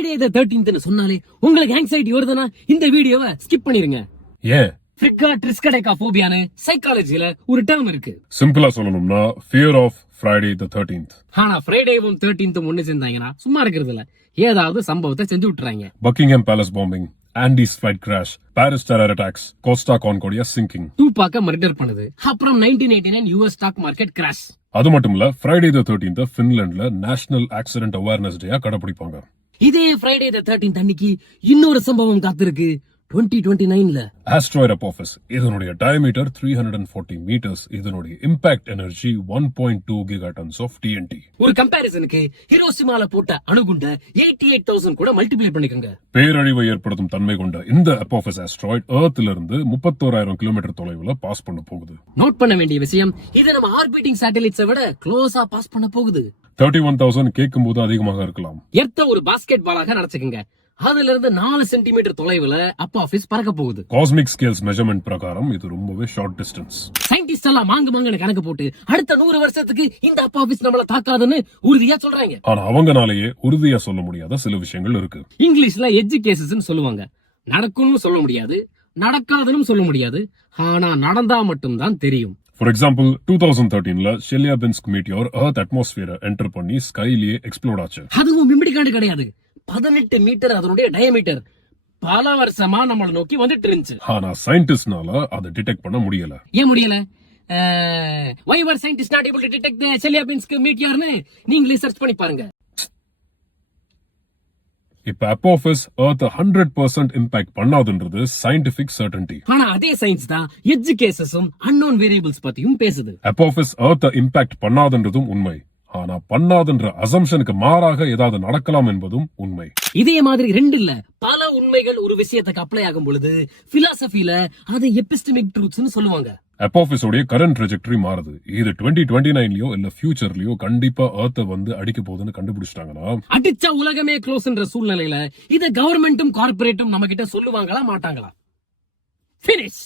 Friday தி 13th சொன்னாலே உங்களுக்கு anxiety வருதுன்னா இந்த வீடியோவை ஸ்கிப் பண்ணிருங்க. ஏன்? ஃப்ரிகா ட்ரிஸ்கடேகாபோபியான்னு சைக்காலஜில ஒரு டேர்ம் இருக்கு. சிம்பிளா சொல்லணும்னா fear of Friday the 13th. ஆனா ஃப்ரைடேவும் 13th ஒண்ணு சேர்ந்தாங்கன்னா சும்மா இருக்கிறது இல்ல, ஏதாவது சம்பவத்தை செஞ்சு விட்டுறாங்க. Buckingham palace bombing, Andes flight crash, Paris terror attacks, Costa Concordia sinking, டூபாக்க மர்டர் பண்ணுது, அப்புறம் 1989 US ஸ்டாக் மார்க்கெட் கிராஷ். அது மட்டும் இல்ல ஃப்ரைடே தி 13th பின்லாந்துல நேஷனல் ஆக்சிடென்ட் அவேர்னஸ் டேயா கடைபிடிப்பாங்க. இதே ஃப்ரைடே தி 13th அன்னைக்கு இன்னொரு சம்பவம் காத்திருக்கு 2029ல. ஆஸ்ட்ராய்டு அப்பாஃபஸ், இதனுடைய டயமீட்டர் 340 மீட்டர்ஸ், இதனுடைய impact energy 1.2 gigatons of TNT. ஒரு கம்பேரிசனுக்கு ஹிரோஷிமால போட்ட அணுகுண்ட 88,000 கூட மல்டிப்ளை பண்ணிக்கோங்க. பேரழிவை ஏற்படுத்தும் தன்மை கொண்ட இந்த அப்பாஃபஸ் ஆஸ்ட்ராய்டு எர்த்ல இருந்து 31,000 கிலோமீட்டர் தொலைவுல பாஸ் பண்ண போகுது. நோட் பண்ண வேண்டிய விஷயம், இது நம்ம ஆர்பிட்டிங் சேட்டலைட்ஸை விட க்ளோஸா பாஸ் பண்ண போகுது. 31,000 கேட்கும் போது அதிகமாக இருக்கலாம். எர்த்த ஒரு பாஸ்கெட் பாலாக நினைச்சுக்கோங்க. அதுல இருந்து 4 சென்டிமீட்டர் தொலைவுல அப்பாஃபிஸ் பறக்க போகுது. காஸ்மிக் ஸ்கேல்ஸ் மெஷர்மெண்ட் பிரகாரம் இது ரொம்பவே ஷார்ட் டிஸ்டன்ஸ். சயின்டிஸ்ட் எல்லாம் மாங்குன்னு கணக்கு போட்டு அடுத்த 100 வருஷத்துக்கு இந்த அப்பாஃபிஸ் நம்மள தாக்காதுன்னு உறுதியா சொல்றாங்க. ஆனா அவங்கனாலேயே உறுதியா சொல்ல முடியாத சில விஷயங்கள் இருக்கு. இங்கிலீஷ்ல எட்ஜ் கேசஸ்னு சொல்லுவாங்க. நடக்கும்னு சொல்ல முடியாது, நடக்காதுன்னு சொல்ல முடியாது, ஆனா நடந்தா மட்டும்தான் தெரியும். ஃபார் எக்ஸாம்பிள் 2013ல ஷெல்யாபின்ஸ்க் மீட்டியோர் எர்த் அட்மாஸ்பியரை என்டர் பண்ணி ஸ்கைலியே எக்ஸ்ப்ளோட் ஆச்சு. அதுவும் மிம்பிடிக்காண்டு கிடையாது, 18 மீட்டர் அதனுடைய டயமீட்டர். பல வருஷமா நம்மள நோக்கி வந்துட்டு இருந்துச்சு. ஆனா சயின்டிஸ்ட்னால அதை டிடெக்ட் பண்ண முடியல. ஏன் முடியல? why were scientists not able to detect the Chelyabinsk meteor னு நீங்களே சர்ச் பண்ணி பாருங்க. இப்ப அப்பாஃபஸ் எர்த் 100% இம்பாக்ட் பண்ணாதுன்றது சயின்டிபிக் சர்டன்டி. ஆனா அதே சயின்ஸ் தான் எட்ஜ் கேசஸும் அன்னோன் வேரியபிள்ஸ் பத்தியும் பேசுது. அப்பாஃபஸ் எர்த் இம்பாக்ட் பண்ணாதுன்றதும் உண்மை, ஆனா பண்ணாதுன்ற அசம்ஷனுக்கு மாறாக ஏதாவது நடக்கலாம் என்பதும் உண்மை. இதே மாதிரி ரெண்டு இல்ல பல உண்மைகள் ஒரு விஷயத்துக்கு அப்ளை ஆகும் பொழுது பிலாசபில அது எபிஸ்டமிக் ட்ரூத்ஸ்னு சொல்லுவாங்க. அப்பாஃபஸ் உடைய கரண்ட் ட்ரெஜெக்டரி மாறுது. இது 2029லயோ இல்ல ஃபியூச்சர்லயோ கண்டிப்பா எர்த் வந்து அடிக்க போகுதுன்னு கண்டுபிடிச்சிட்டாங்கன்னா அடிச்சா உலகமே க்ளோஸ்ன்ற சூழ்நிலையில இத கவர்மெண்ட்டும் கார்ப்பரேட்டும் நம்ம கிட்ட சொல்லுவாங்களா மாட்டாங்களா? Finish.